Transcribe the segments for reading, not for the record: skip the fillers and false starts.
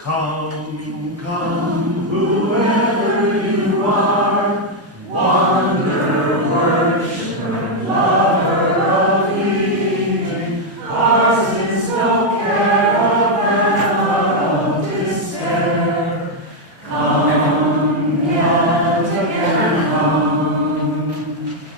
Come, come, whoever you are, wanderer, worshiper, lover of evening, ours is no caravan of despair. Come, yet again come.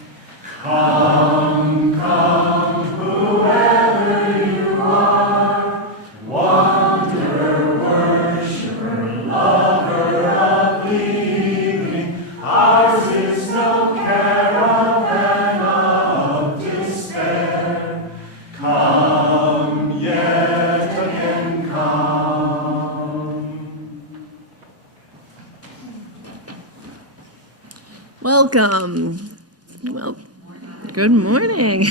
Come, come, whoever you are, wanderer, worshiper, lover of evening, ours is no caravan of despair. Come, yet again come. Welcome. Well, good morning.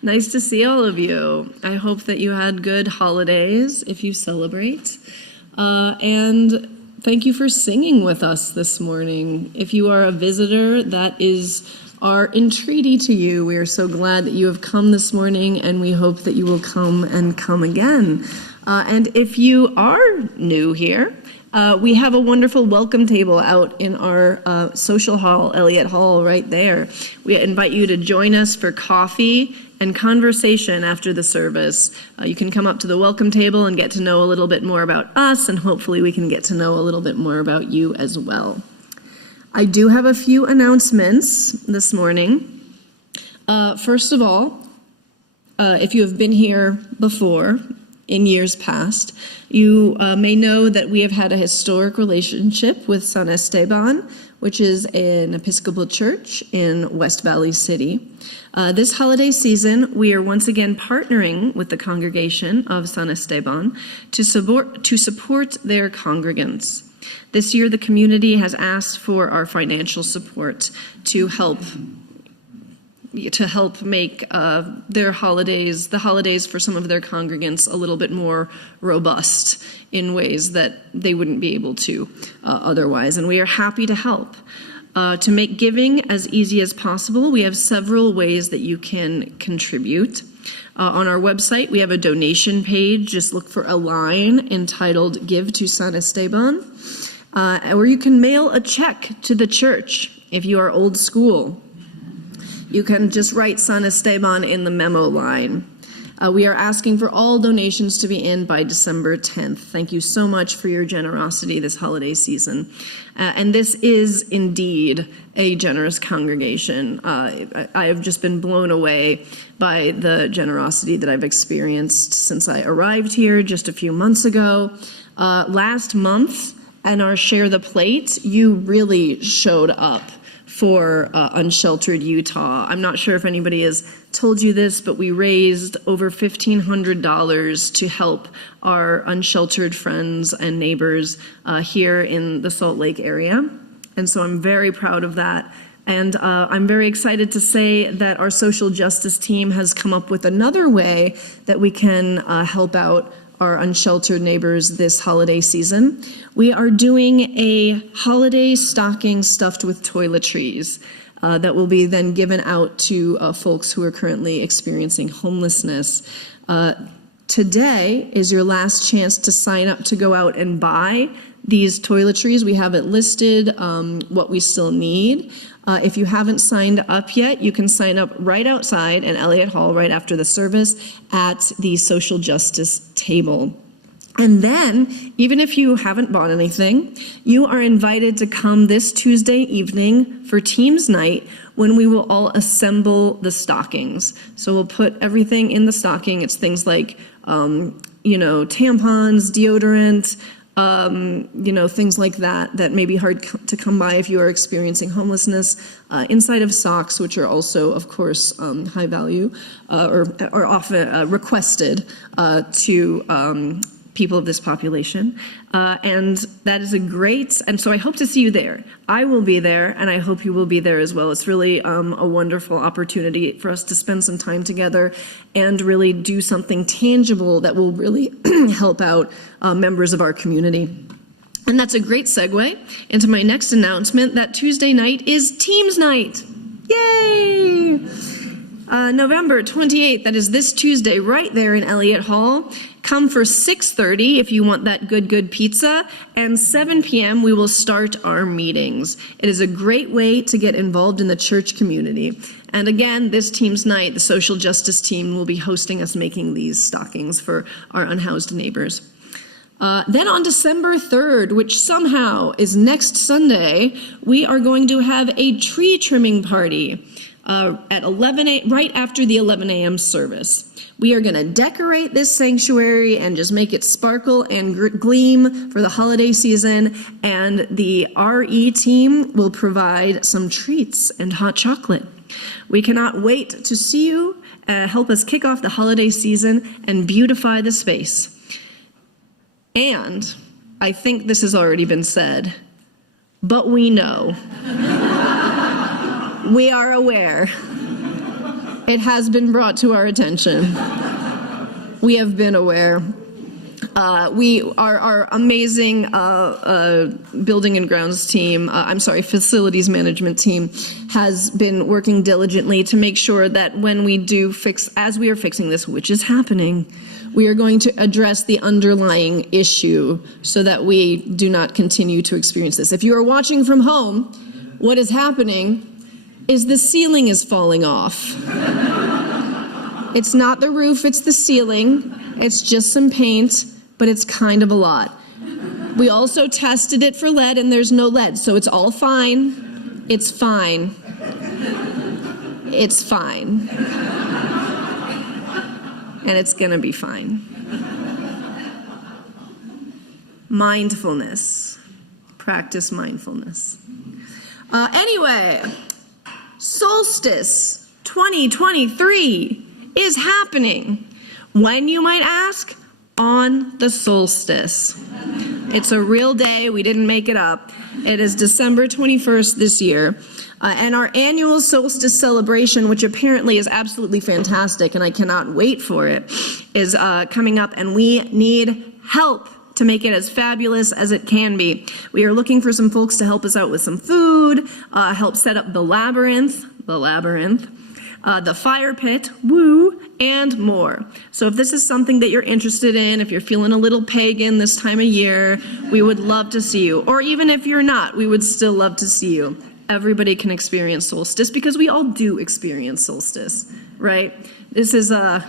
Nice to see all of you. I hope that you had good holidays if you celebrate. And thank you for singing with us this morning. If you are a visitor, that is our entreaty to you. We are so glad that you have come this morning, and we hope that you will come and come again. And if you are new here, we have a wonderful welcome table out in our social hall, Elliott Hall, right there. We invite you to join us for coffee and conversation after the service. You can come up to the welcome table and get to know a little bit more about us, and hopefully we can get to know a little bit more about you as well. I do have a few announcements this morning. First of all, if you have been here before, in years past, you may know that we have had a historic relationship with San Esteban, which is an Episcopal church in West Valley City. This holiday season, we are once again partnering with the congregation of San Esteban to support their congregants. This year, the community has asked for our financial support to help make the holidays for some of their congregants a little bit more robust in ways that they wouldn't be able to otherwise. And we are happy to help. To make giving as easy as possible, we have several ways that you can contribute. On our website, we have a donation page. Just look for a line entitled Give to San Esteban. Or you can mail a check to the church if you are old school. You can just write San Esteban in the memo line. We are asking for all donations to be in by December 10th. Thank you so much for your generosity this holiday season. And this is indeed a generous congregation. I have just been blown away by the generosity that I've experienced since I arrived here just a few months ago. Last month, and our Share the Plate, you really showed up for Unsheltered Utah. I'm not sure if anybody has told you this, but we raised over $1,500 to help our unsheltered friends and neighbors here in the Salt Lake area. And so I'm very proud of that. And I'm very excited to say that our social justice team has come up with another way that we can help out our unsheltered neighbors this holiday season. We are doing a holiday stocking stuffed with toiletries that will be then given out to folks who are currently experiencing homelessness. Today is your last chance to sign up to go out and buy these toiletries. We have it listed, what we still need. If you haven't signed up yet, you can sign up right outside in Elliott Hall right after the service at the social justice table. And then, even if you haven't bought anything, you are invited to come this Tuesday evening for Teams Night when we will all assemble the stockings. So we'll put everything in the stocking. It's things like, tampons, deodorant, things like that may be hard to come by if you are experiencing homelessness, inside of socks, which are also, of course, high value or often requested to people of this population. And that is and so I hope to see you there. I will be there, and I hope you will be there as well. It's really a wonderful opportunity for us to spend some time together and really do something tangible that will really help out members of our community. And that's a great segue into my next announcement that Tuesday night is Teams Night. Yay! November 28th, that is this Tuesday, right there in Elliott Hall. Come for 6:30 if you want that good pizza, and 7 p.m. we will start our meetings. It is a great way to get involved in the church community. And again, this team's night, the social justice team will be hosting us making these stockings for our unhoused neighbors. Then on December 3rd, which somehow is next Sunday, we are going to have a tree trimming party at 11 a.m., right after the 11 a.m. service. We are going to decorate this sanctuary and just make it sparkle and gleam for the holiday season, and the RE team will provide some treats and hot chocolate. We cannot wait to see you help us kick off the holiday season and beautify the space. And I think this has already been said, but we know. We are aware. It has been brought to our attention. We have been aware. Our amazing building and grounds team, facilities management team, has been working diligently to make sure that when we do as we are fixing this, which is happening, we are going to address the underlying issue so that we do not continue to experience this. If you are watching from home, what is happening is the ceiling is falling off. It's not the roof, it's the ceiling. It's just some paint, but it's kind of a lot. We also tested it for lead, and there's no lead, so it's all fine. It's fine. It's fine. And it's gonna be fine. Mindfulness. Practice mindfulness. Anyway, Solstice 2023 is happening. When, you might ask? On the solstice. It's a real day. We didn't make it up. It is December 21st this year. And our annual solstice celebration, which apparently is absolutely fantastic, and I cannot wait for it, is coming up, and we need help to make it as fabulous as it can be. We are looking for some folks to help us out with some food, help set up the labyrinth, the fire pit, woo, and more. So if this is something that you're interested in, if you're feeling a little pagan this time of year, we would love to see you. Or even if you're not, we would still love to see you. Everybody can experience solstice because we all do experience solstice, right? This is no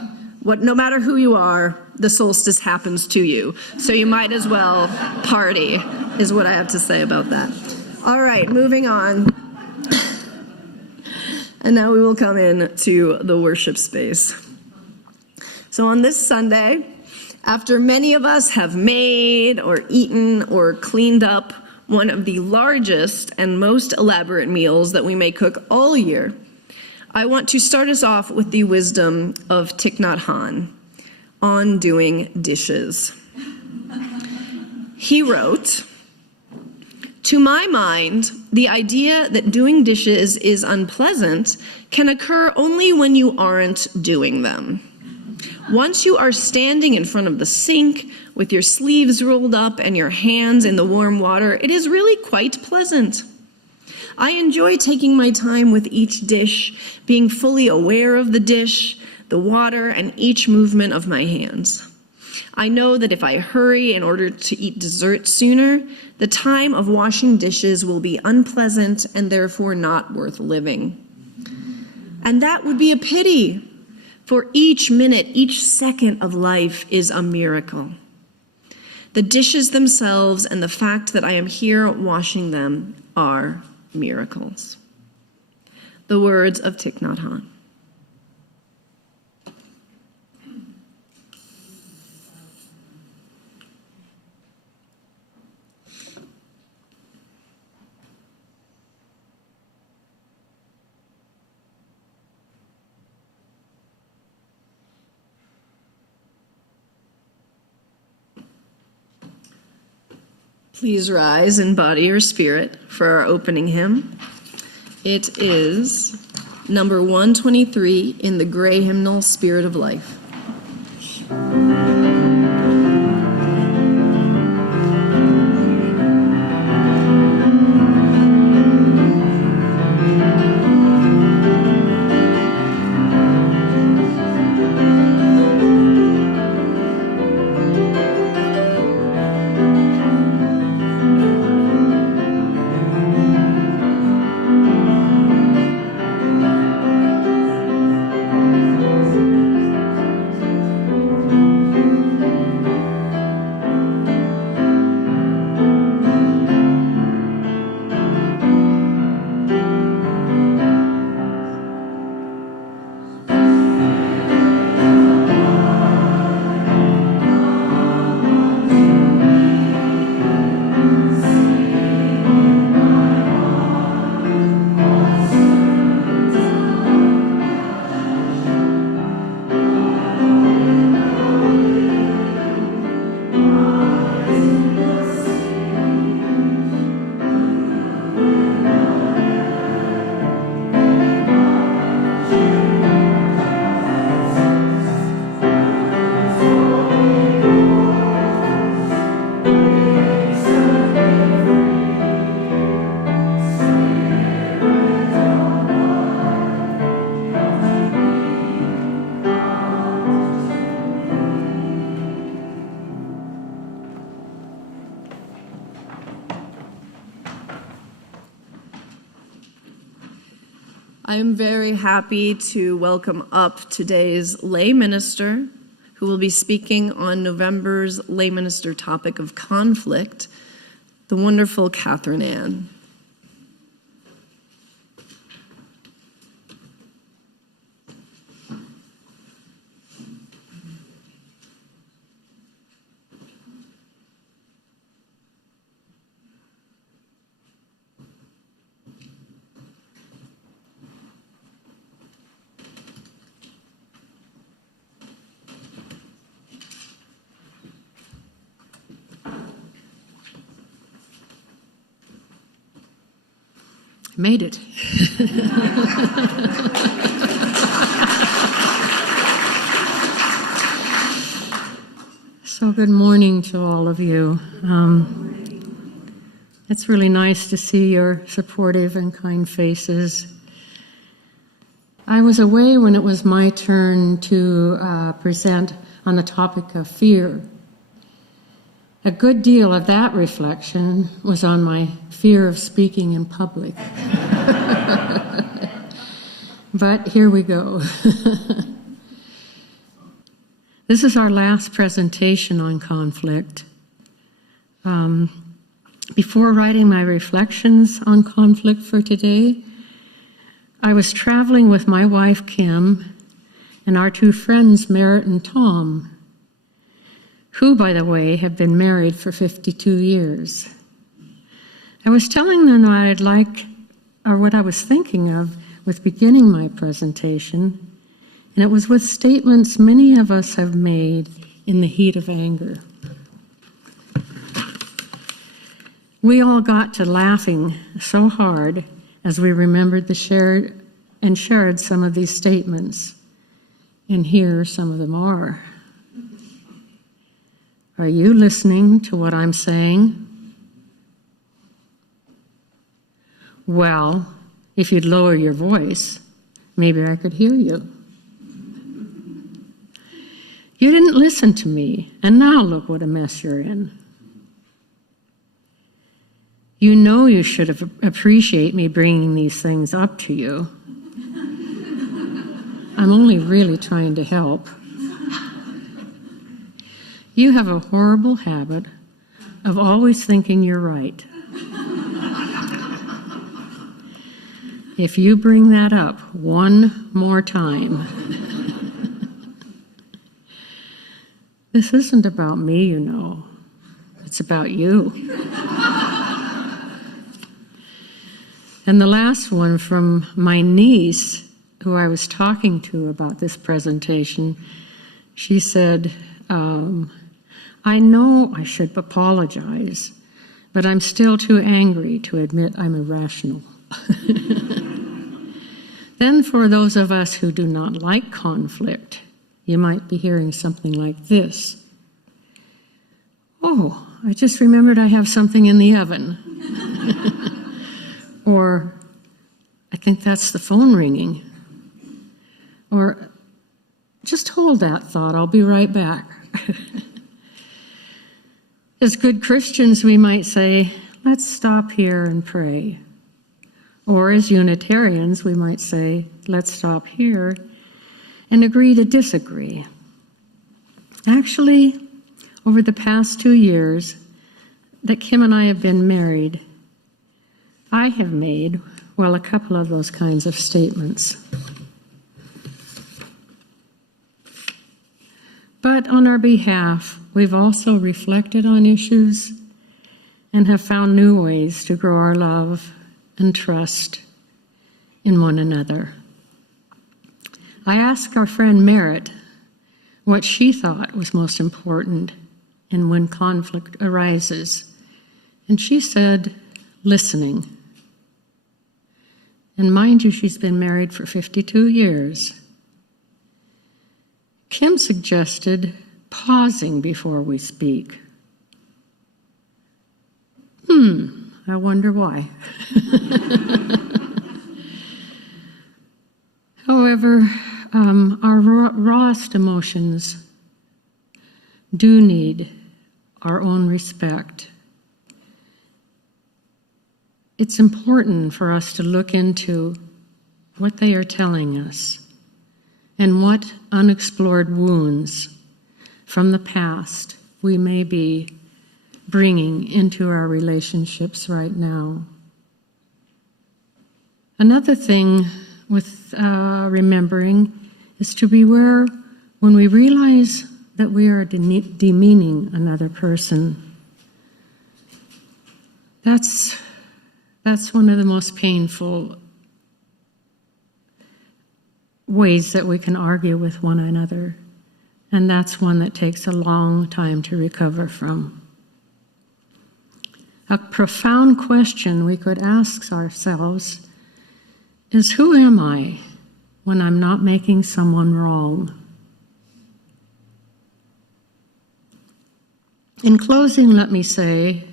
matter who you are, the solstice happens to you. So you might as well party, is what I have to say about that. All right, moving on. And now we will come in to the worship space. So on this Sunday, after many of us have made or eaten or cleaned up one of the largest and most elaborate meals that we may cook all year, I want to start us off with the wisdom of Thich Nhat Hanh on doing dishes. He wrote, "To my mind, the idea that doing dishes is unpleasant can occur only when you aren't doing them. Once you are standing in front of the sink with your sleeves rolled up and your hands in the warm water, it is really quite pleasant. I enjoy taking my time with each dish, being fully aware of the dish, the water, and each movement of my hands. I know that if I hurry in order to eat dessert sooner, the time of washing dishes will be unpleasant and therefore not worth living. And that would be a pity, for each minute, each second of life is a miracle. The dishes themselves and the fact that I am here washing them are miracles." The words of Thich Nhat Hanh. Please rise in body or spirit for our opening hymn. It is number 123 in the gray hymnal, Spirit of Life. I'm very happy to welcome up today's lay minister, who will be speaking on November's lay minister topic of conflict, the wonderful Kathryn Ann. Made it. So good morning to all of you. It's really nice to see your supportive and kind faces. I was away when it was my turn to present on the topic of fear. A good deal of that reflection was on my fear of speaking in public. But here we go. This is our last presentation on conflict. Before writing my reflections on conflict for today, I was traveling with my wife, Kim, and our two friends, Merritt and Tom, who, by the way, have been married for 52 years. I was telling them what I was thinking of with beginning my presentation, and it was with statements many of us have made in the heat of anger. We all got to laughing so hard as we remembered shared some of these statements, and here some of them are. Are you listening to what I'm saying? Well, if you'd lower your voice, maybe I could hear you. You didn't listen to me, and now look what a mess you're in. You know you should appreciate me bringing these things up to you. I'm only really trying to help. You have a horrible habit of always thinking you're right. If you bring that up one more time, this isn't about me, you know. It's about you. And the last one from my niece, who I was talking to about this presentation, she said, I know I should apologize, but I'm still too angry to admit I'm irrational. Then for those of us who do not like conflict, you might be hearing something like this. Oh, I just remembered I have something in the oven. Or, I think that's the phone ringing. Or, just hold that thought, I'll be right back. As good Christians, we might say, let's stop here and pray. Or as Unitarians, we might say, let's stop here and agree to disagree. Actually, over the past 2 years that Kim and I have been married, I have made, well, a couple of those kinds of statements. But on our behalf, we've also reflected on issues and have found new ways to grow our love and trust in one another. I asked our friend Merritt what she thought was most important in when conflict arises, and she said, listening. And mind you, she's been married for 52 years. Kim suggested pausing before we speak. I wonder why. However, our rawest emotions do need our own respect. It's important for us to look into what they are telling us, and what unexplored wounds from the past we may be bringing into our relationships right now. Another thing with remembering is to beware when we realize that we are demeaning another person. That's one of the most painful ways that we can argue with one another, and that's one that takes a long time to recover from. A profound question we could ask ourselves is, who am I when I'm not making someone wrong? In closing, let me say,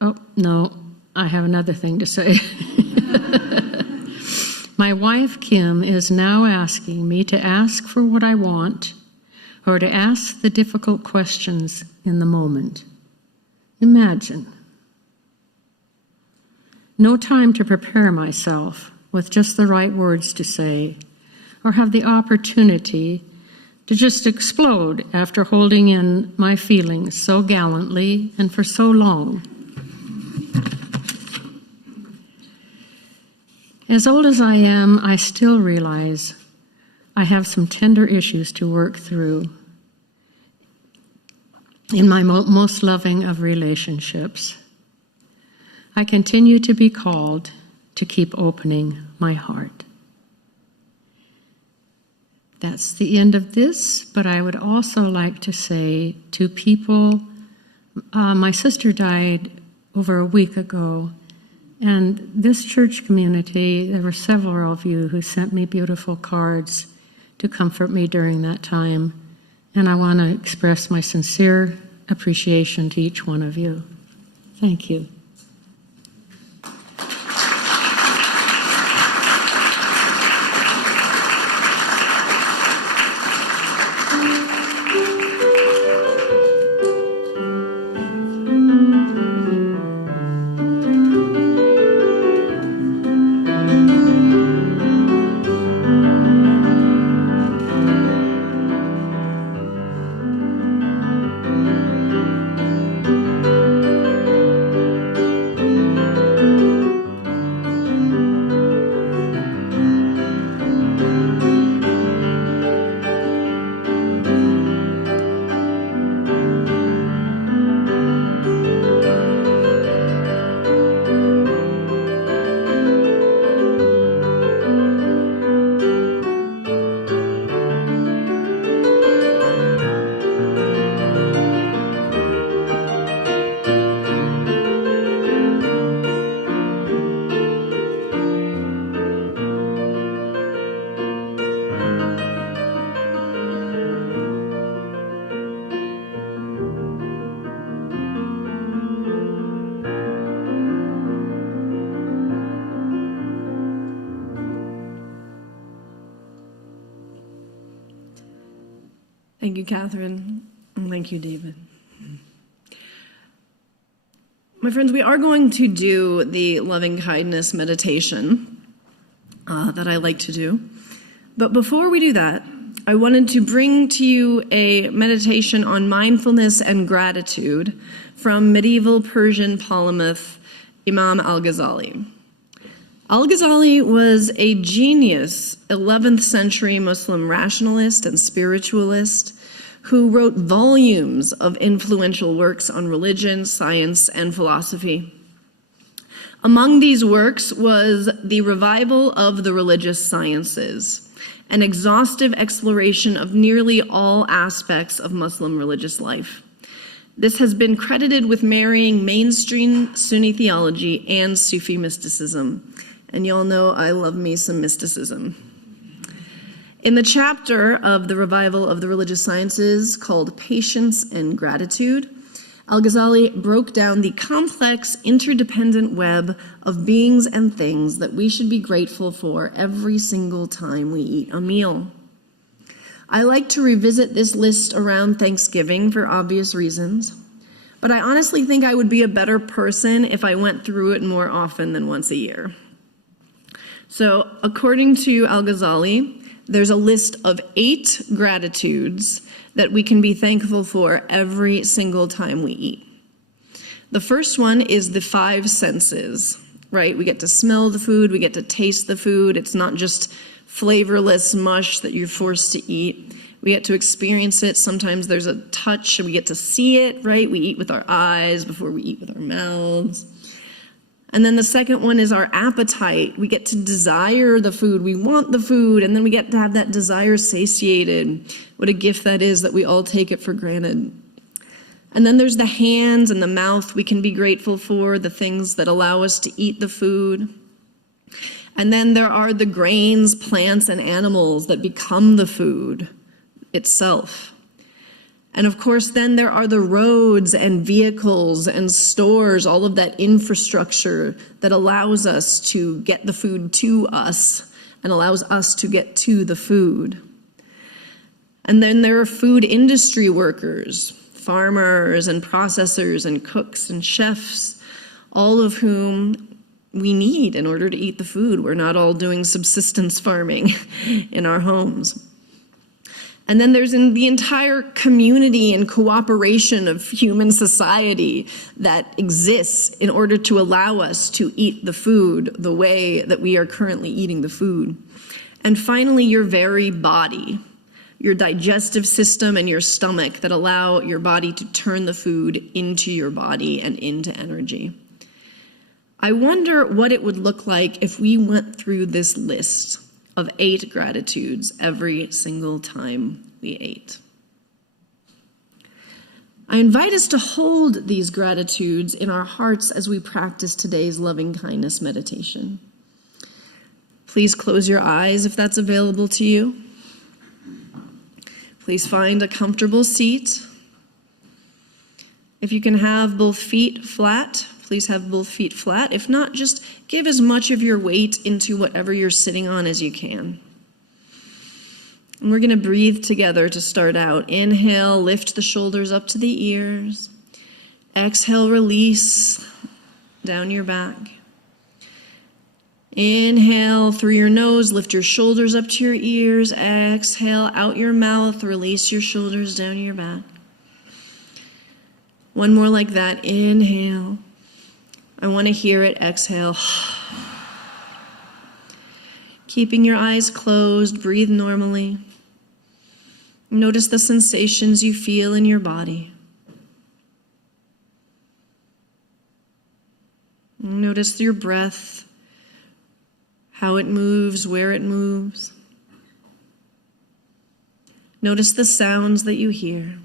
oh, no, I have another thing to say. My wife, Kim, is now asking me to ask for what I want or to ask the difficult questions in the moment. Imagine. No time to prepare myself with just the right words to say, or have the opportunity to just explode after holding in my feelings so gallantly and for so long. As old as I am, I still realize I have some tender issues to work through in my most loving of relationships. I continue to be called to keep opening my heart. That's the end of this, but I would also like to say to people, my sister died over a week ago, and this church community, there were several of you who sent me beautiful cards to comfort me during that time, and I want to express my sincere appreciation to each one of you. Thank you. Thank you, Kathryn, and thank you, David. My friends, we are going to do the loving kindness meditation that I like to do. But before we do that, I wanted to bring to you a meditation on mindfulness and gratitude from medieval Persian polymath Imam al-Ghazali. Al-Ghazali was a genius 11th century Muslim rationalist and spiritualist who wrote volumes of influential works on religion, science, and philosophy. Among these works was The Revival of the Religious Sciences, an exhaustive exploration of nearly all aspects of Muslim religious life. This has been credited with marrying mainstream Sunni theology and Sufi mysticism. And y'all know I love me some mysticism. In the chapter of The Revival of the Religious Sciences called Patience and Gratitude, Al-Ghazali broke down the complex, interdependent web of beings and things that we should be grateful for every single time we eat a meal. I like to revisit this list around Thanksgiving for obvious reasons, but I honestly think I would be a better person if I went through it more often than once a year. So according to Al-Ghazali, there's a list of 8 gratitudes that we can be thankful for every single time we eat. The first one is the 5 senses, right? We get to smell the food, we get to taste the food. It's not just flavorless mush that you're forced to eat. We get to experience it. Sometimes there's a touch and we get to see it, right? We eat with our eyes before we eat with our mouths. And then the second one is our appetite. We get to desire the food. We want the food, and then we get to have that desire satiated. What a gift that is that we all take it for granted. And then there's the hands and the mouth we can be grateful for, the things that allow us to eat the food. And then there are the grains, plants, and animals that become the food itself. And of course, then there are the roads and vehicles and stores, all of that infrastructure that allows us to get the food to us and allows us to get to the food. And then there are food industry workers, farmers and processors and cooks and chefs, all of whom we need in order to eat the food. We're not all doing subsistence farming in our homes. And then there's the entire community and cooperation of human society that exists in order to allow us to eat the food the way that we are currently eating the food. And finally, your very body, your digestive system and your stomach that allow your body to turn the food into your body and into energy. I wonder what it would look like if we went through this list of 8 gratitudes every single time we ate. I invite us to hold these gratitudes in our hearts as we practice today's loving kindness meditation. Please close your eyes if that's available to you. Please find a comfortable seat. If you can have both feet flat, please have both feet flat. If not, just give as much of your weight into whatever you're sitting on as you can. And we're going to breathe together to start out. Inhale, lift the shoulders up to the ears. Exhale, release down your back. Inhale through your nose, lift your shoulders up to your ears. Exhale out your mouth, release your shoulders down your back. One more like that. Inhale. I want to hear it. Exhale. Keeping your eyes closed, breathe normally. Notice the sensations you feel in your body. Notice your breath, how it moves, where it moves. Notice the sounds that you hear.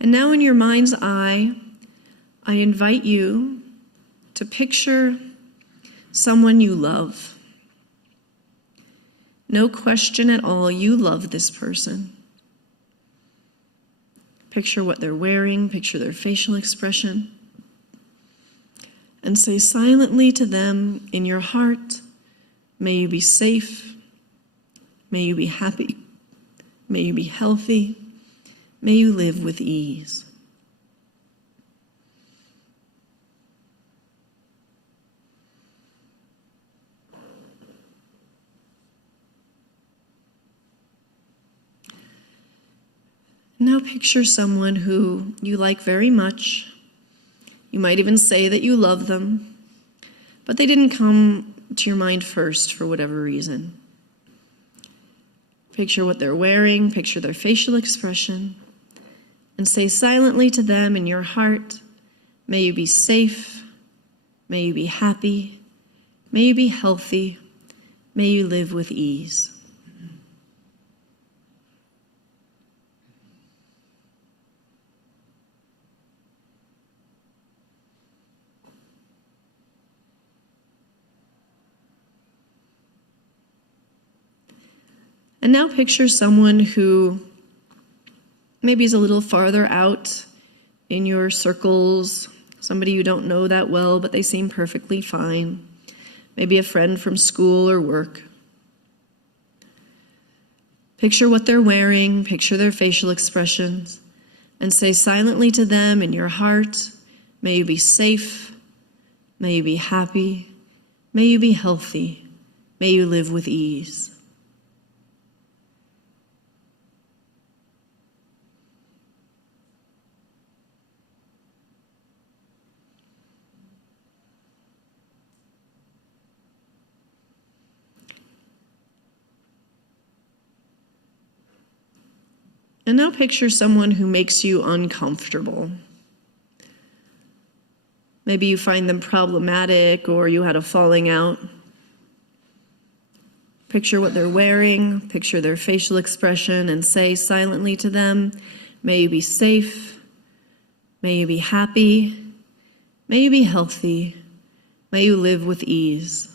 And now in your mind's eye, I invite you to picture someone you love. No question at all, you love this person. Picture what they're wearing, picture their facial expression, and say silently to them in your heart, may you be safe, may you be happy, may you be healthy, may you live with ease. Now picture someone who you like very much. You might even say that you love them, but they didn't come to your mind first for whatever reason. Picture what they're wearing, picture their facial expression, and say silently to them in your heart, may you be safe, may you be happy, may you be healthy, may you live with ease. And now picture someone who maybe is a little farther out in your circles, somebody you don't know that well, but they seem perfectly fine. Maybe a friend from school or work. Picture what they're wearing, picture their facial expressions, and say silently to them in your heart, may you be safe, may you be happy, may you be healthy, may you live with ease. And now picture someone who makes you uncomfortable. Maybe you find them problematic or you had a falling out. Picture what they're wearing, picture their facial expression, and say silently to them, may you be safe, may you be happy, may you be healthy, may you live with ease.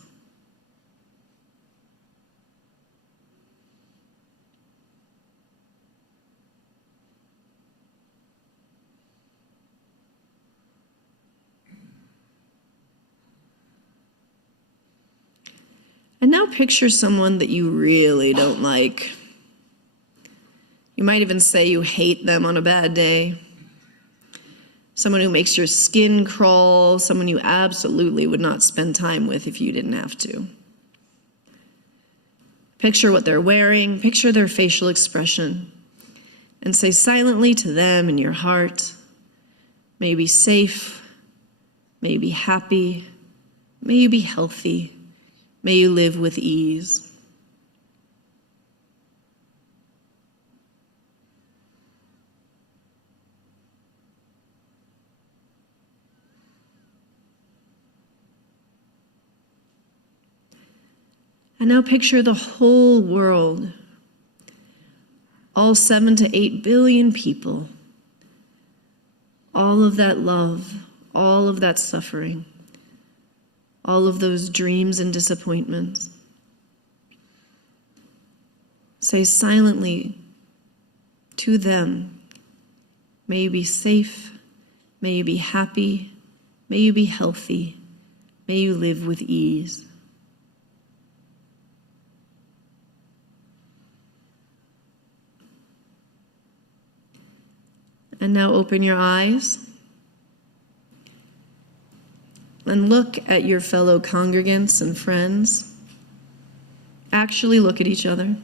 And now picture someone that you really don't like. You might even say you hate them on a bad day. Someone who makes your skin crawl, someone you absolutely would not spend time with if you didn't have to. Picture what they're wearing, picture their facial expression, and say silently to them in your heart, may you be safe, may you be happy, may you be healthy, may you live with ease. And now picture the whole world, all 7 to 8 billion people, all of that love, all of that suffering, all of those dreams and disappointments. Say silently to them, may you be safe, may you be happy, may you be healthy, may you live with ease. And now open your eyes and look at your fellow congregants and friends. Actually look at each other.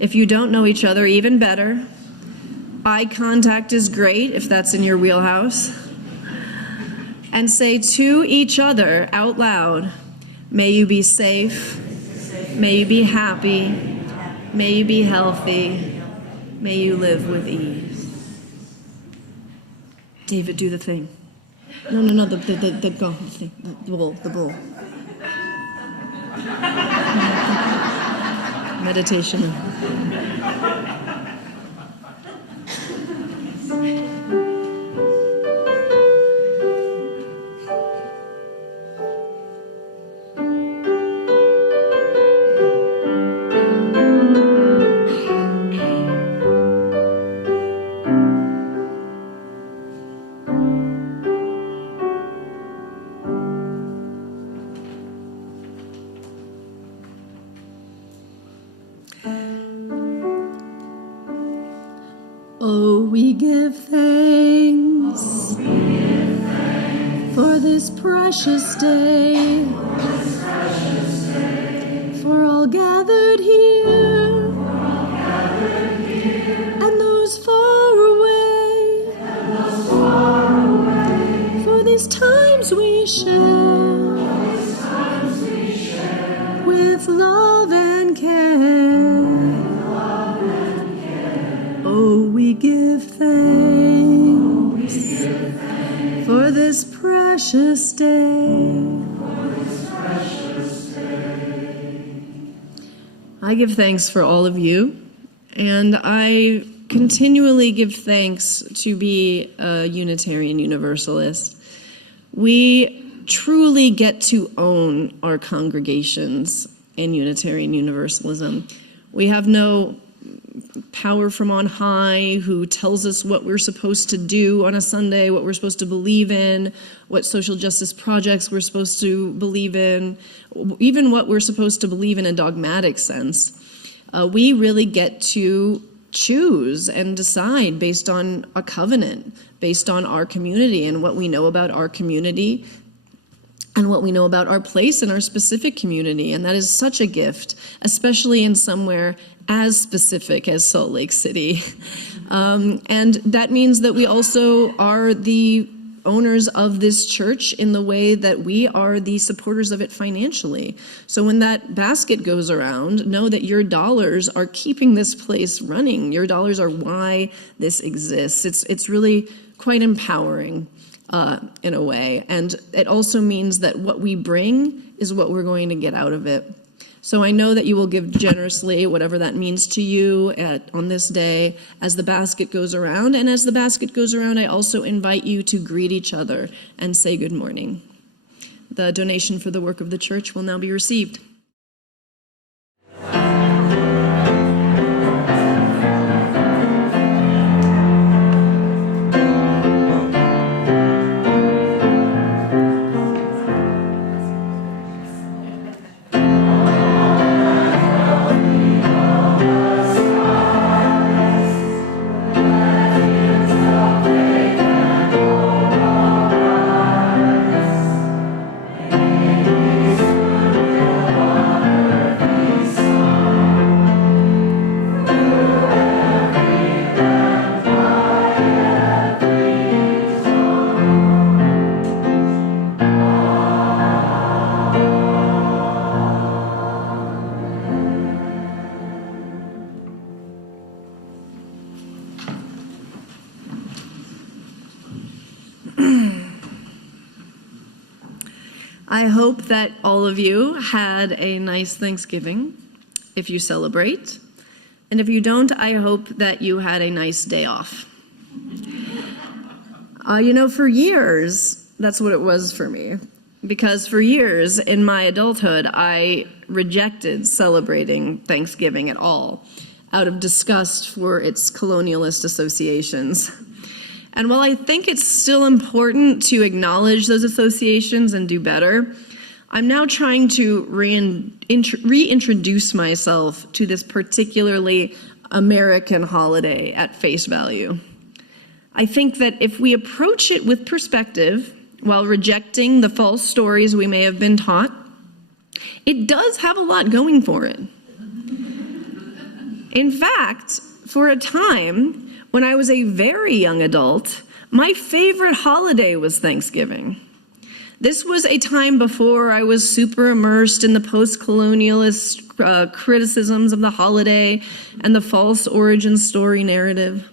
If you don't know each other, even better. Eye contact is great if that's in your wheelhouse. And say to each other out loud, may you be safe, may you be happy, may you be healthy, may you live with ease. David, do the thing. No, the thing, the bull. Meditation. Oh, we give thanks for this precious day, for all gathered here, and those far away, for these times we share with love and care. Oh, we give thanks for this precious day. I give thanks for all of you, and I continually give thanks to be a Unitarian Universalist. We truly get to own our congregations in Unitarian Universalism. We have no power from on high who tells us what we're supposed to do on a Sunday, what we're supposed to believe in, what social justice projects we're supposed to believe in, even what we're supposed to believe in a dogmatic sense. We really get to choose and decide based on a covenant, based on our community and what we know about our community and what we know about our place in our specific community. And that is such a gift, especially in somewhere as specific as Salt Lake City. And that means that we also are the owners of this church in the way that we are the supporters of it financially. So when that basket goes around, know that your dollars are keeping this place running. Your dollars are why this exists. It's really quite empowering in a way. And it also means that what we bring is what we're going to get out of it. So I know that you will give generously, whatever that means to you on this day, as the basket goes around. And as the basket goes around, I also invite you to greet each other and say good morning. The donation for the work of the church will now be received. I hope that all of you had a nice Thanksgiving, if you celebrate. And if you don't, I hope that you had a nice day off. For years, that's what it was for me. Because for years in my adulthood, I rejected celebrating Thanksgiving at all, out of disgust for its colonialist associations. And while I think it's still important to acknowledge those associations and do better, I'm now trying to reintroduce myself to this particularly American holiday at face value. I think that if we approach it with perspective, while rejecting the false stories we may have been taught, it does have a lot going for it. In fact, for a time, when I was a very young adult, my favorite holiday was Thanksgiving. This was a time before I was super immersed in the post-colonialist criticisms of the holiday and the false origin story narrative.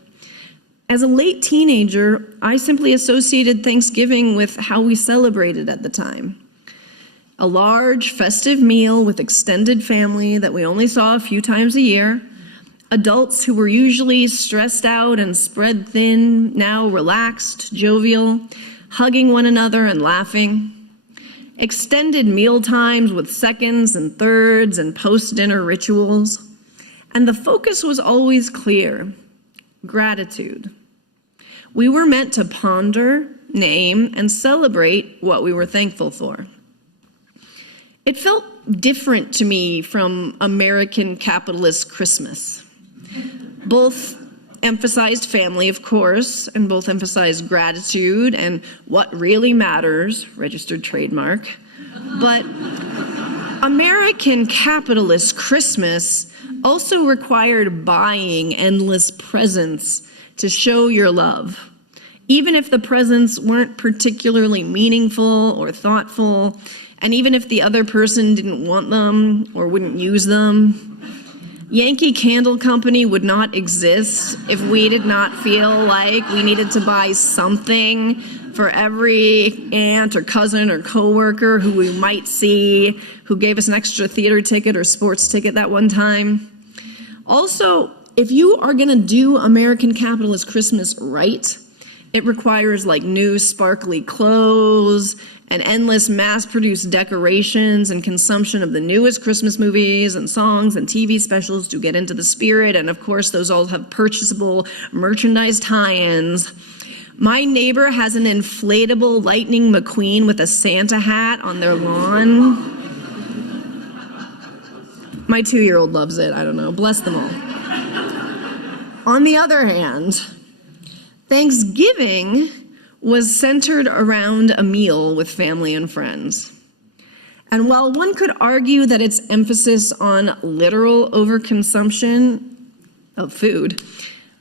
As a late teenager, I simply associated Thanksgiving with how we celebrated at the time. A large, festive meal with extended family that we only saw a few times a year, adults who were usually stressed out and spread thin, now relaxed, jovial, hugging one another and laughing. Extended meal times with seconds and thirds and post-dinner rituals. And the focus was always clear: gratitude. We were meant to ponder, name, and celebrate what we were thankful for. It felt different to me from American capitalist Christmas. Both emphasized family, of course, and both emphasized gratitude and what really matters, registered trademark. But American capitalist Christmas also required buying endless presents to show your love, even if the presents weren't particularly meaningful or thoughtful, and even if the other person didn't want them or wouldn't use them. Yankee Candle Company would not exist if we did not feel like we needed to buy something for every aunt or cousin or coworker who we might see, who gave us an extra theater ticket or sports ticket that one time. Also, if you are going to do American capitalist Christmas right, it requires new sparkly clothes and endless mass-produced decorations and consumption of the newest Christmas movies and songs and TV specials to get into the spirit. And of course, those all have purchasable merchandise tie-ins. My neighbor has an inflatable Lightning McQueen with a Santa hat on their lawn. My 2-year-old loves it. I don't know. Bless them all. On the other hand, Thanksgiving was centered around a meal with family and friends. And while one could argue that its emphasis on literal overconsumption of food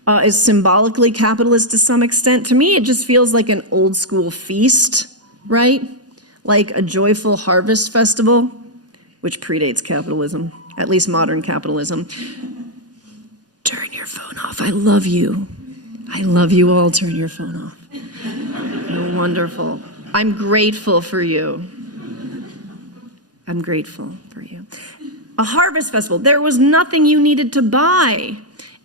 is symbolically capitalist to some extent, to me it just feels like an old school feast, right? Like a joyful harvest festival, which predates capitalism, at least modern capitalism. Turn your phone off. I love you. I love you all. Turn your phone off. You're wonderful. I'm grateful for you. I'm grateful for you. A harvest festival. There was nothing you needed to buy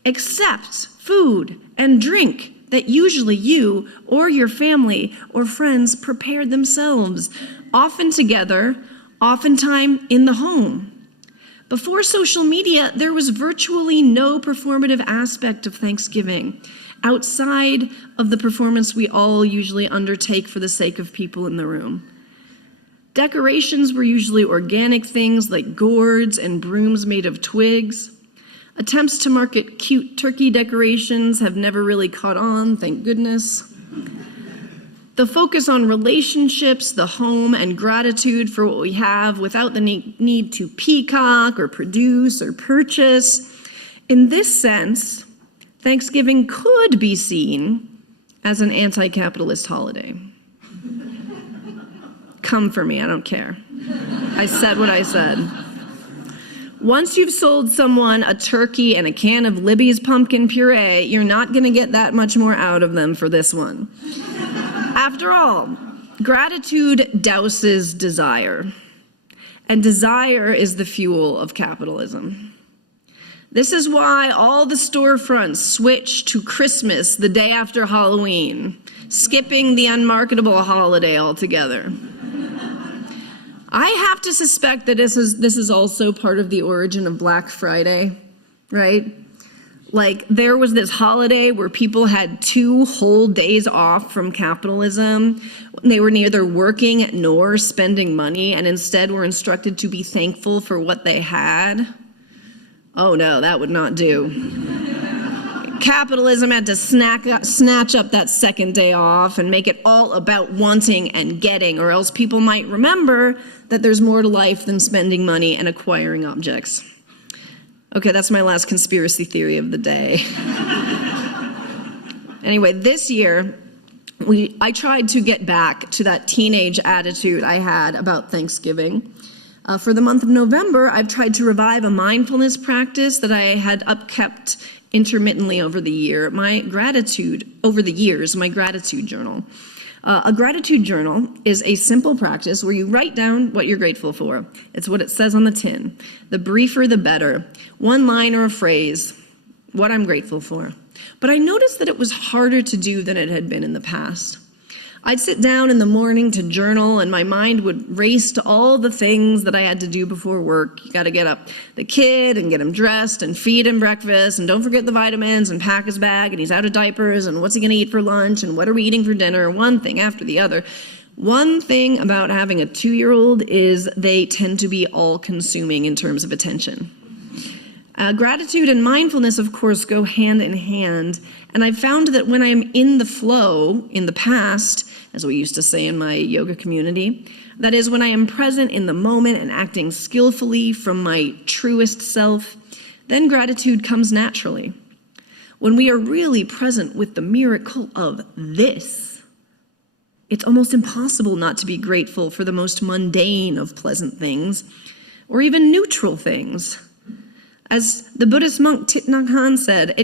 except food and drink that usually you or your family or friends prepared themselves, often together, oftentimes in the home. Before social media, there was virtually no performative aspect of Thanksgiving outside of the performance we all usually undertake for the sake of people in the room. Decorations were usually organic things like gourds and brooms made of twigs. Attempts to market cute turkey decorations have never really caught on, thank goodness. The focus on relationships, the home, and gratitude for what we have without the need to peacock or produce or purchase. In this sense, Thanksgiving could be seen as an anti-capitalist holiday. Come for me, I don't care. I said what I said. Once you've sold someone a turkey and a can of Libby's pumpkin puree, you're not going to get that much more out of them for this one. After all, gratitude douses desire, and desire is the fuel of capitalism. This is why all the storefronts switch to Christmas the day after Halloween, skipping the unmarketable holiday altogether. I have to suspect that this is also part of the origin of Black Friday, right? Like, there was this holiday where people had 2 whole days off from capitalism. They were neither working nor spending money, and instead were instructed to be thankful for what they had. Oh no, that would not do. Capitalism had to snatch up that second day off and make it all about wanting and getting, or else people might remember that there's more to life than spending money and acquiring objects. Okay, that's my last conspiracy theory of the day. Anyway, this year, I tried to get back to that teenage attitude I had about Thanksgiving. For the month of November, I've tried to revive a mindfulness practice that I had upkept intermittently over the year. My gratitude journal. A gratitude journal is a simple practice where you write down what you're grateful for. It's what it says on the tin. The briefer, the better. One line or a phrase, what I'm grateful for. But I noticed that it was harder to do than it had been in the past. I'd sit down in the morning to journal, and my mind would race to all the things that I had to do before work. You got to get up the kid and get him dressed and feed him breakfast, and don't forget the vitamins and pack his bag, and he's out of diapers, and what's he going to eat for lunch, and what are we eating for dinner, one thing after the other. One thing about having a 2-year-old is they tend to be all-consuming in terms of attention. Gratitude and mindfulness, of course, go hand in hand, and I've found that when I'm in the flow, in the past, as we used to say in my yoga community, that is, when I am present in the moment and acting skillfully from my truest self, then gratitude comes naturally. When we are really present with the miracle of this, it's almost impossible not to be grateful for the most mundane of pleasant things, or even neutral things. As the Buddhist monk Thich Nhat Hanh said,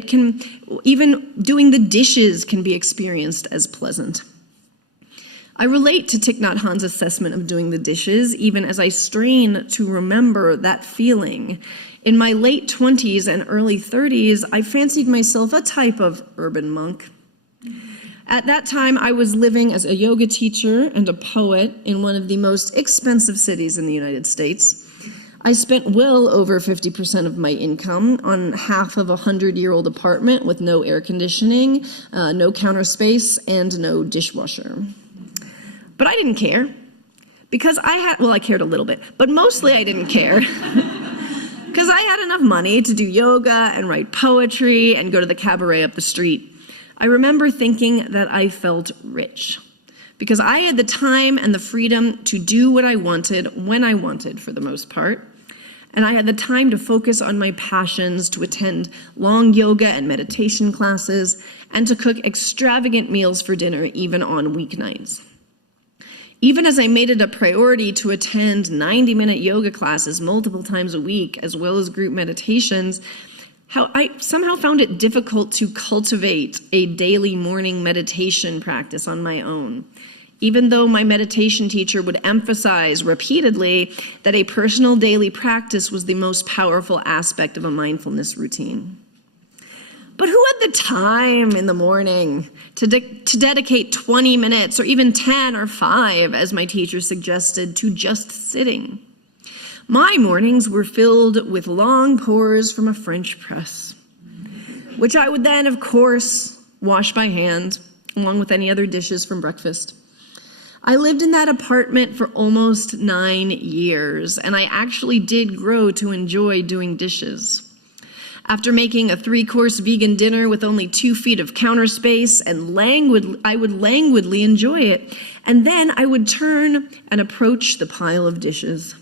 even doing the dishes can be experienced as pleasant. I relate to Thich Nhat Hanh's assessment of doing the dishes, even as I strain to remember that feeling. In my late 20s and early 30s, I fancied myself a type of urban monk. At that time, I was living as a yoga teacher and a poet in one of the most expensive cities in the United States. I spent well over 50% of my income on half of a 100-year-old apartment with no air conditioning, no counter space, and no dishwasher. But I didn't care, because I cared a little bit, but mostly I didn't care, because I had enough money to do yoga and write poetry and go to the cabaret up the street, I remember thinking that I felt rich because I had the time and the freedom to do what I wanted when I wanted, for the most part. And I had the time to focus on my passions, to attend long yoga and meditation classes, and to cook extravagant meals for dinner, even on weeknights. Even as I made it a priority to attend 90-minute yoga classes multiple times a week, as well as group meditations, I somehow found it difficult to cultivate a daily morning meditation practice on my own, even though my meditation teacher would emphasize repeatedly that a personal daily practice was the most powerful aspect of a mindfulness routine. But who had the time in the morning to dedicate 20 minutes or even 10 or 5, as my teacher suggested, to just sitting? My mornings were filled with long pours from a French press, which I would then, of course, wash by hand, along with any other dishes from breakfast. I lived in that apartment for almost 9 years, and I actually did grow to enjoy doing dishes. After making a 3-course vegan dinner with only 2 feet of counter space, I would languidly enjoy it, and then I would turn and approach the pile of dishes.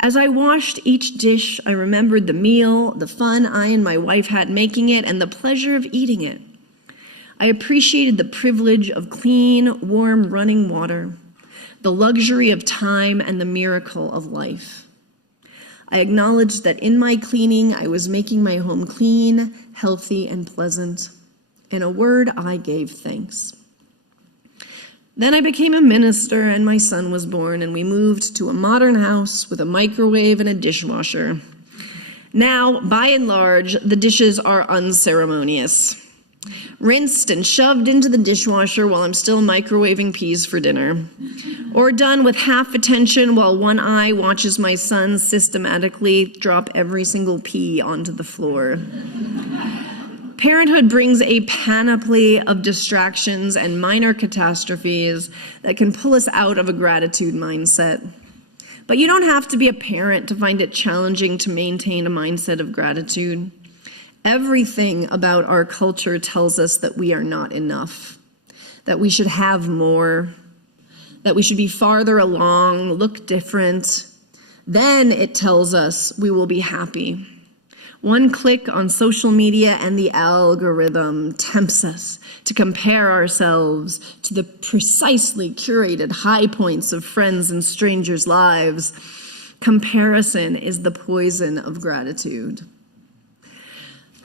As I washed each dish, I remembered the meal, the fun I and my wife had making it, and the pleasure of eating it. I appreciated the privilege of clean, warm, running water, the luxury of time, and the miracle of life. I acknowledged that in my cleaning, I was making my home clean, healthy, and pleasant. In a word, I gave thanks. Then I became a minister, and my son was born, and we moved to a modern house with a microwave and a dishwasher. Now, by and large, the dishes are unceremonious. Rinsed and shoved into the dishwasher while I'm still microwaving peas for dinner. Or done with half attention while one eye watches my son systematically drop every single pea onto the floor. Parenthood brings a panoply of distractions and minor catastrophes that can pull us out of a gratitude mindset. But you don't have to be a parent to find it challenging to maintain a mindset of gratitude. Everything about our culture tells us that we are not enough, that we should have more, that we should be farther along, look different. Then it tells us we will be happy. One click on social media and the algorithm tempts us to compare ourselves to the precisely curated high points of friends and strangers' lives. Comparison is the poison of gratitude.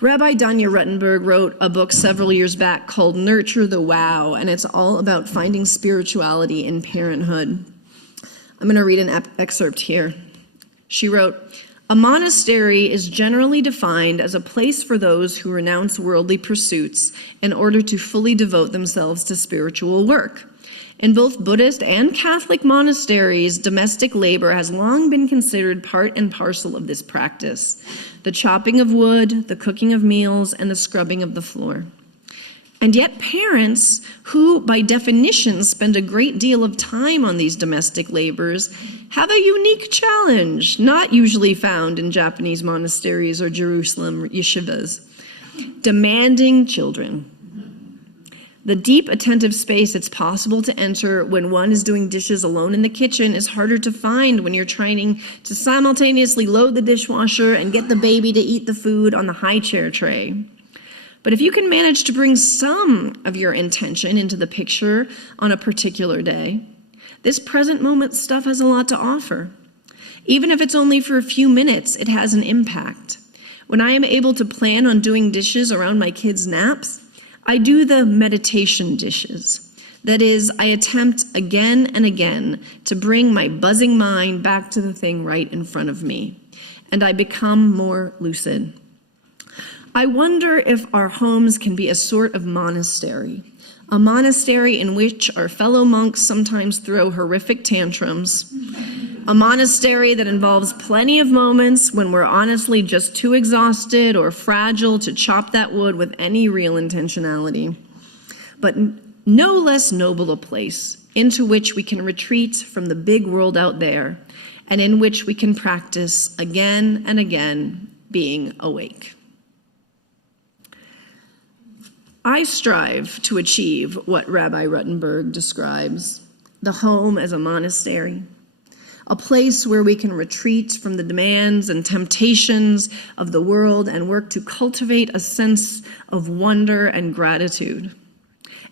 Rabbi Danya Ruttenberg wrote a book several years back called Nurture the Wow, and it's all about finding spirituality in parenthood. I'm going to read an excerpt here. She wrote, "A monastery is generally defined as a place for those who renounce worldly pursuits in order to fully devote themselves to spiritual work. In both Buddhist and Catholic monasteries, domestic labor has long been considered part and parcel of this practice. The chopping of wood, the cooking of meals, and the scrubbing of the floor. And yet parents, who by definition spend a great deal of time on these domestic labors, have a unique challenge, not usually found in Japanese monasteries or Jerusalem yeshivas: demanding children. The deep, attentive space it's possible to enter when one is doing dishes alone in the kitchen is harder to find when you're trying to simultaneously load the dishwasher and get the baby to eat the food on the high chair tray. But if you can manage to bring some of your intention into the picture on a particular day, this present moment stuff has a lot to offer. Even if it's only for a few minutes, it has an impact. When I am able to plan on doing dishes around my kids' naps, I do the meditation dishes. That is, I attempt again and again to bring my buzzing mind back to the thing right in front of me, and I become more lucid. I wonder if our homes can be a sort of monastery, a monastery in which our fellow monks sometimes throw horrific tantrums, a monastery that involves plenty of moments when we're honestly just too exhausted or fragile to chop that wood with any real intentionality, but no less noble a place into which we can retreat from the big world out there and in which we can practice again and again being awake. I strive to achieve what Rabbi Ruttenberg describes, the home as a monastery, a place where we can retreat from the demands and temptations of the world and work to cultivate a sense of wonder and gratitude.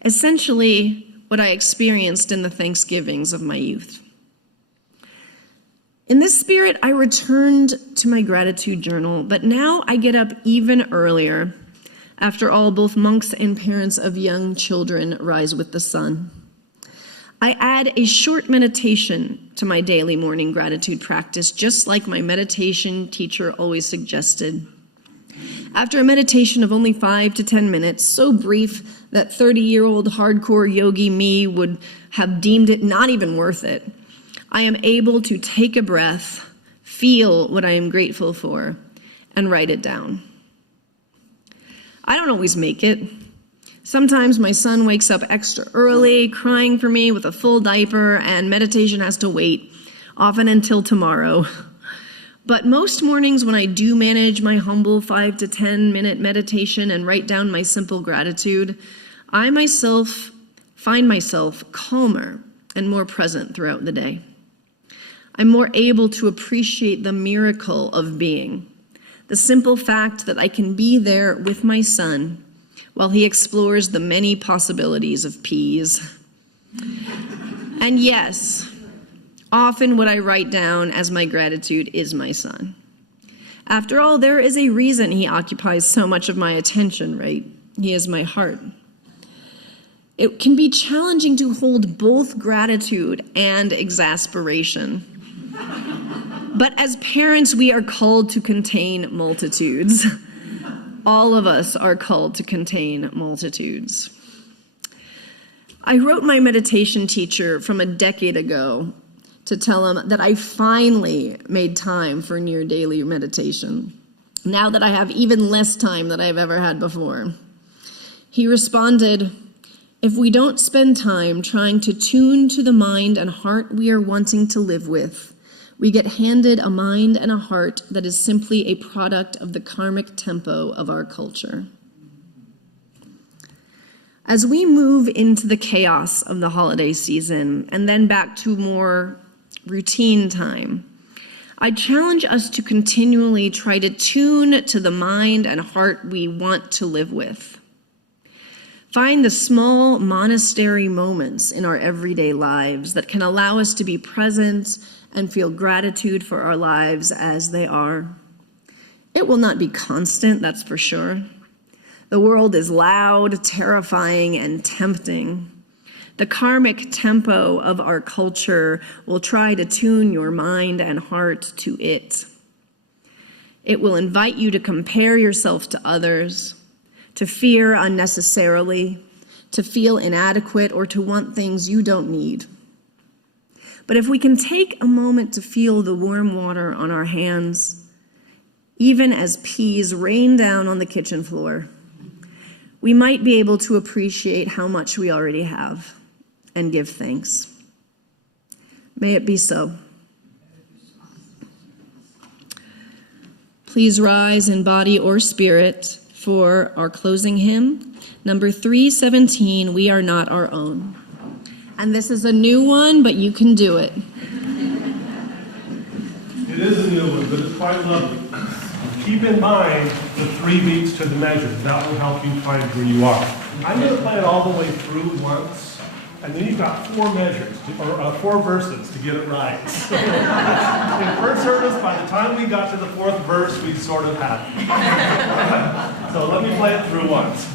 Essentially, what I experienced in the Thanksgivings of my youth. In this spirit, I returned to my gratitude journal, but now I get up even earlier. After all, both monks and parents of young children rise with the sun. I add a short meditation to my daily morning gratitude practice, just like my meditation teacher always suggested. After a meditation of only 5 to 10 minutes, so brief that 30-year-old hardcore yogi me would have deemed it not even worth it, I am able to take a breath, feel what I am grateful for, and write it down. I don't always make it. Sometimes my son wakes up extra early, crying for me with a full diaper, and meditation has to wait, often until tomorrow. But most mornings when I do manage my humble 5 to 10 minute meditation and write down my simple gratitude, I myself find myself calmer and more present throughout the day. I'm more able to appreciate the miracle of being, the simple fact that I can be there with my son while he explores the many possibilities of peas. And yes, often what I write down as my gratitude is my son. After all, there is a reason he occupies so much of my attention, right? He is my heart. It can be challenging to hold both gratitude and exasperation. But as parents, we are called to contain multitudes. All of us are called to contain multitudes. I wrote my meditation teacher from a decade ago to tell him that I finally made time for near daily meditation, now that I have even less time than I've ever had before. He responded, "If we don't spend time trying to tune to the mind and heart we are wanting to live with, we get handed a mind and a heart that is simply a product of the karmic tempo of our culture." As we move into the chaos of the holiday season and then back to more routine time, I challenge us to continually try to tune to the mind and heart we want to live with. Find the small monastery moments in our everyday lives that can allow us to be present and feel gratitude for our lives as they are. It will not be constant, that's for sure. The world is loud, terrifying, and tempting. The karmic tempo of our culture will try to tune your mind and heart to it. It will invite you to compare yourself to others, to fear unnecessarily, to feel inadequate, or to want things you don't need. But if we can take a moment to feel the warm water on our hands, even as peas rain down on the kitchen floor, we might be able to appreciate how much we already have and give thanks. May it be so. Please rise in body or spirit for our closing hymn, number 317, "We Are Not Our Own." And this is a new one, but you can do it. It is a new one, but it's quite lovely. Keep in mind the 3 beats to the measure. That will help you find where you are. I'm going to play it all the way through once, and then you've got 4 measures, or 4 verses to get it right. So, in first service, by the time we got to the 4th verse, we sort of had it. So let me play it through once.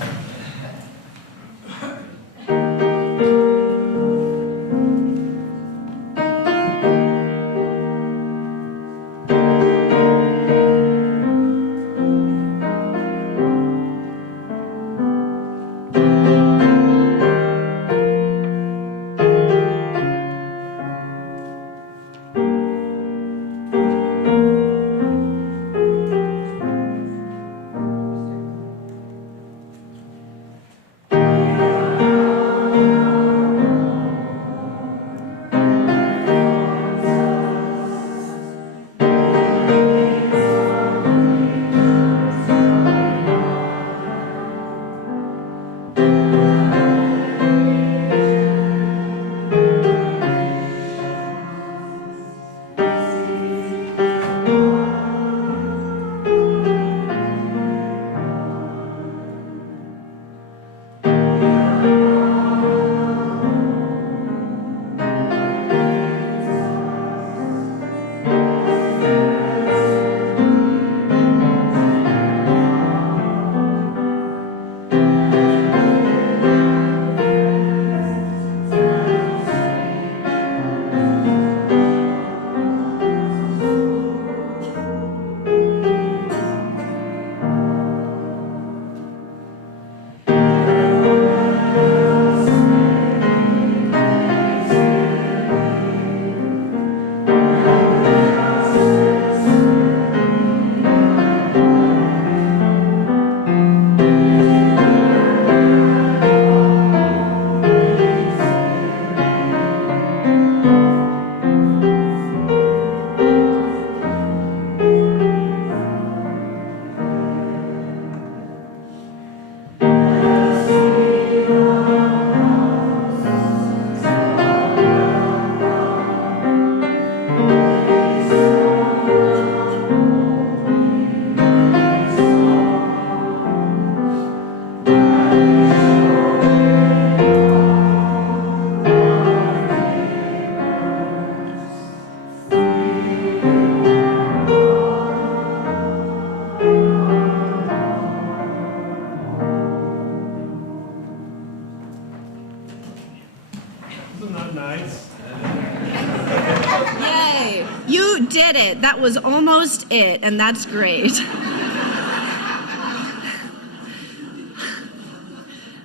that was almost it, and that's great.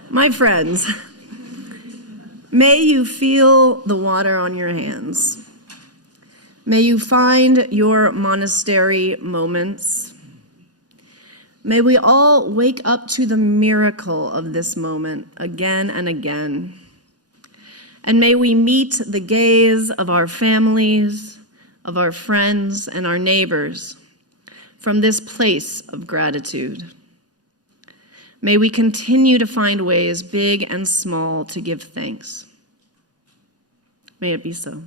My friends, may you feel the water on your hands. May you find your monastery moments. May we all wake up to the miracle of this moment again and again. And may we meet the gaze of our families, of our friends, and our neighbors from this place of gratitude. May we continue to find ways, big and small, to give thanks. May it be so.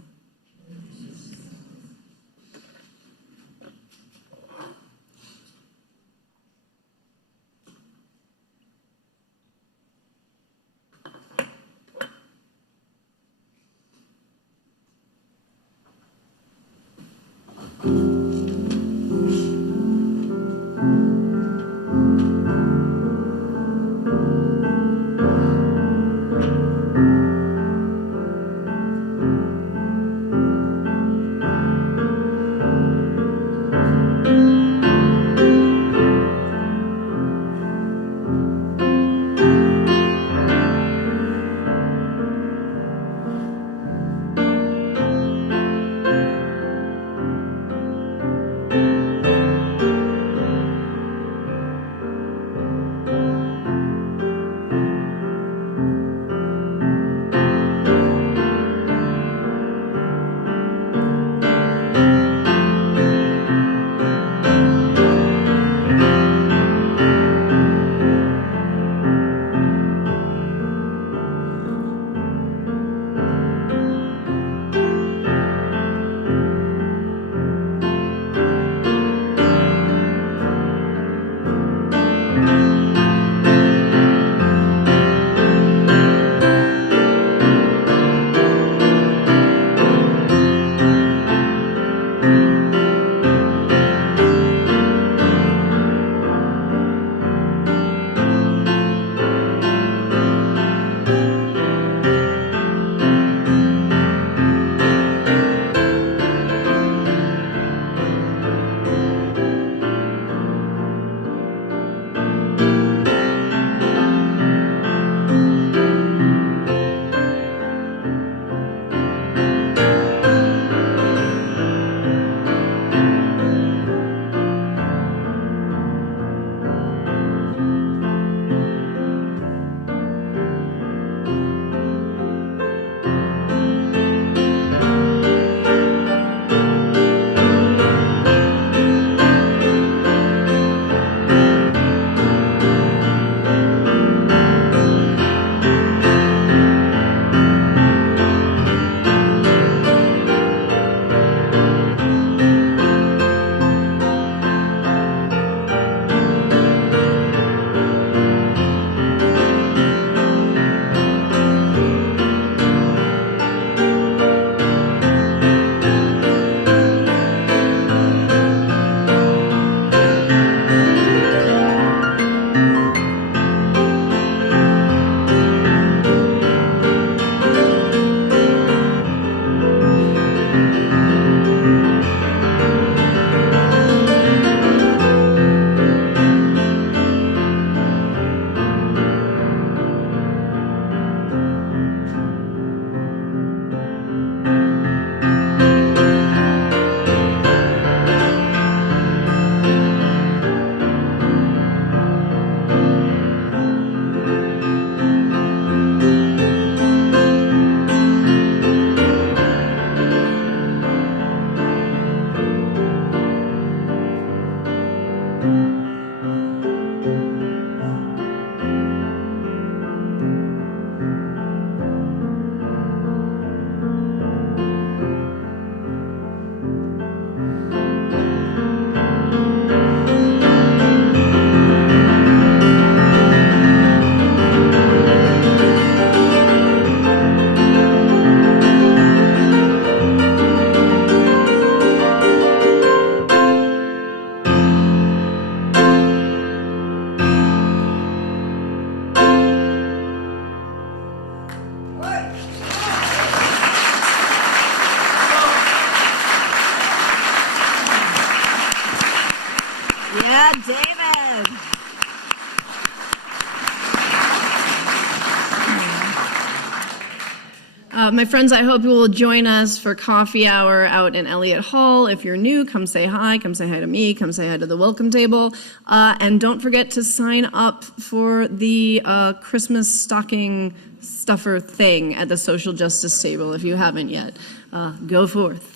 David. My friends, I hope you will join us for coffee hour out in Elliott Hall. If you're new, come say hi to me, come say hi to the welcome table. And don't forget to sign up for the Christmas stocking stuffer thing at the social justice table if you haven't yet. Go forth.